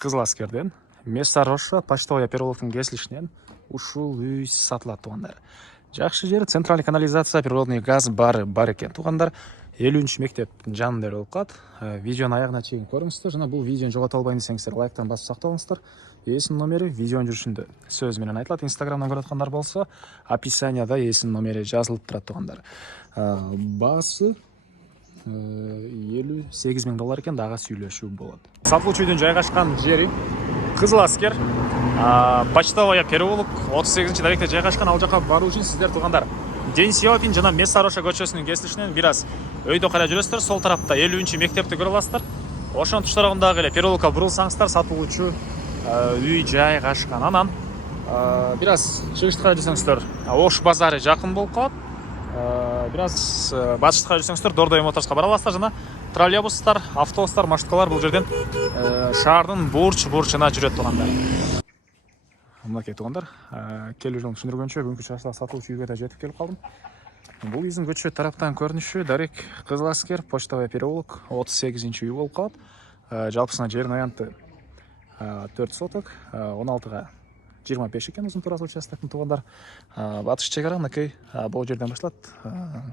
Кызыл Аскерден Месса Роша почтовый переулоктун кесилишинен ушул үй сатылат туугандар. Жакшы жер, центральный канализация, природный газ бар экен туугандар. 50-нчы мектептин жанында болуп калат. Видеону аягына чейин көрүңүздөр жана бул видеону жогото албайын десеңиздер лайктан басып сактаңыздар. Эсин номери видеонун жүрүшүндө сөз менен айтылат. Инстаграмдан көрүп аткандар болсо, описанияда эсин номери жазылып турат туугандар. Баасы $58.000 экен, дагы сүйлөшүү болот. Сатылуучу үйдүн жайгашкан жери Кызыл Аскер, почтовый переулок 38-чи даректе жайгашкан. Ал жака баруу үчүн сиздер туугандар День Сиопин жана Месса Роша көчөсүнүн кесилишинен бир аз өйдө карай жүрөсүздөр. Сол тарапта 50-нчы мектепти көрө аласыздар. Ошонун туштарагындагы эле переулокко бурулсаңыздар сатылуучу үй жайгашкан. Анан бир аз чыгышты карай жүрсөңүздөр, Ош базары жакын болуп калат. Бир аз батышты карай жүрсөңүздөр, Дордой Моторска бара аласыздар жана троллейбустар, автобустар, маршруткалар бул жерден шаардын бурчуна жүрөт туугандар. Мынакей туугандар, келүү жылы түшүндүргөнчө бүгүнкү чыгышта сатылуучу үйгө да жетип келип калдым. Бул биздин көчө тараптан көрүнүшү дарек Кызыл Аскер, почтовый переулок 38-нчи үй болуп калат. Жалпысына жердин аянты 4 соток, 16га 25 экен узун туурасы участоктун туугандар. Батыш чек ара мынакей бул жерден башталат.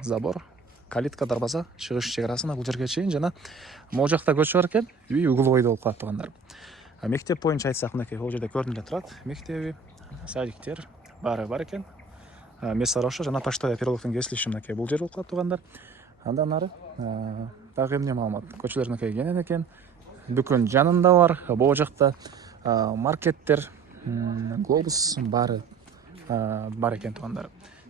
Забор, калитка, дарбаза, чыгыш чек арасына бул жерге чейин жана могул жакта көчө бар экен. Үй угловойдо болуп калат туугандар. Мектеп боюнча айтсак, мынакей бул жерде көрүнүп турат. Мектеби, садиктер баары бар экен. Месса Роша жана почтовый переулоктун кесилиши мынакей бул жер болуп калат туугандар. Андан ары дагы эмне маалымат? Көчөлөр мынакей кенен экен. Дүкөн жанында бар. Бул жакта маркеттер, глобус баары бар экен туугандар.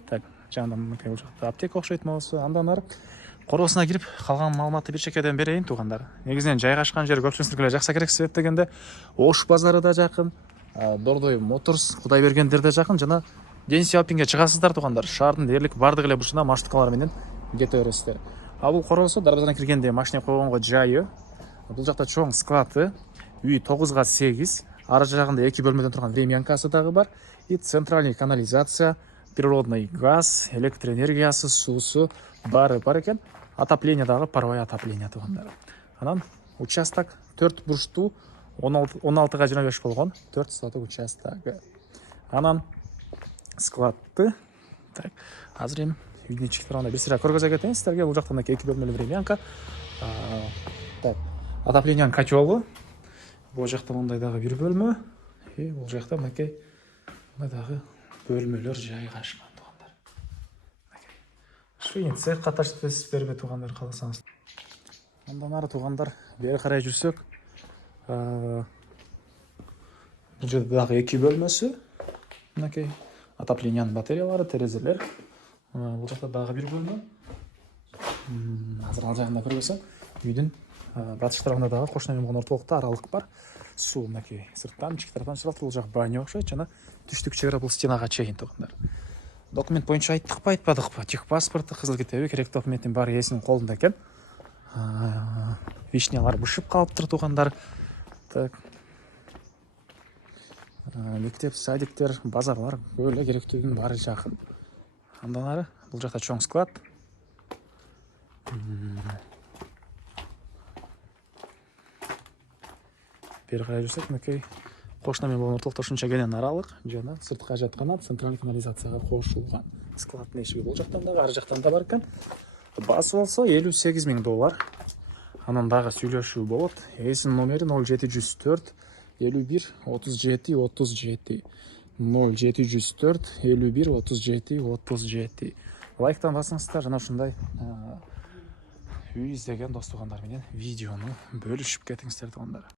Так, жанында мынакей бул жакта аптека окшойт болсо. Андан ары короосуна кирип калган маалыматты бир чекеден берейин туугандар. Негизинен жайгашкан жер көпчүлүктүргө жакса керек себеп дегенде Ош базары да жакын, Дордой Моторс, Кудайбергендер да жакын жана День Сиопинге чыгасыздар туугандар. Шаардын дээрлик бардык эле бурчуна маршруткалар менен кете бересиздер. Бул короосу дарбазадан киргенде машина койгонго жайы. Бул жакта чоң склады, үй 9га 8, ары жагында 2 бөлмөдөн турган времянкасы дагы бар. И центральный канализация, природный газ, электроэнергиясы, суусу баары бар экен. Отопление дагы паровое отопление туугандар. Анан участок 4 бурчтуу 16га 25 болгон 4 соток участогу. Анан складты. Так, азыр эми үйдүн ички тарабына бир сыйра көргөзө кетейин сиздерге. Бул жакта мынакей 2 бөлмөлүү времянка. Так, отоплениянын котелу. Бул жакта мындай дагы бир бөлмө. И бул жакта мынакей дагы бөлмөлөр жайгашкан туугандар. Швейный цех каташтып бербе туугандар кааласаңыз. Андан ары туугандар бери карай жүрсөк, бул жерде дагы 2 бөлмөсү. Мынакей отоплениянын батареялары, терезелер. Бул жакта дагы бир бөлмө. Азыр ал жагында көргөзсөм, үйдүн батыш тарабында дагы кошуна менен болгон ортолукта аралык бар. Суу мынакей сырттан, ички тараптан чыгат. Бул жак баня окшойт жана түштүк чек ара бул стенага чейин туугандар. Документ боюнча айттыкпы, айтпадыкпы? Техпаспортту, кызыл китеби, керек документтин баары ээсинин колунда экен. Вишнялар бышып калыптыр туугандар. Так. Мектеп, садиктер, базарлар, көөлө керектүүнүн баары жакын. Андан ары бул жакта чоң склад. Бери карай жүрсөк, мынакей кошуна менен болгон ортолукта ушунча кенен аралык жана сырткы ажаткана центральный канализацияга кошулган. Складдын эшиги бул жактан дагы, ары жактан да бар экен. Баасы болсо $58.000. Анан дагы сүйлөшүү болот. Эсин номери 0704 51 37 37. 0704 51 37 37. Лайктан басыңыздар жана ушундай үй издеген дос туугандар менен видеону бөлүшүп кетиңиздер туугандар.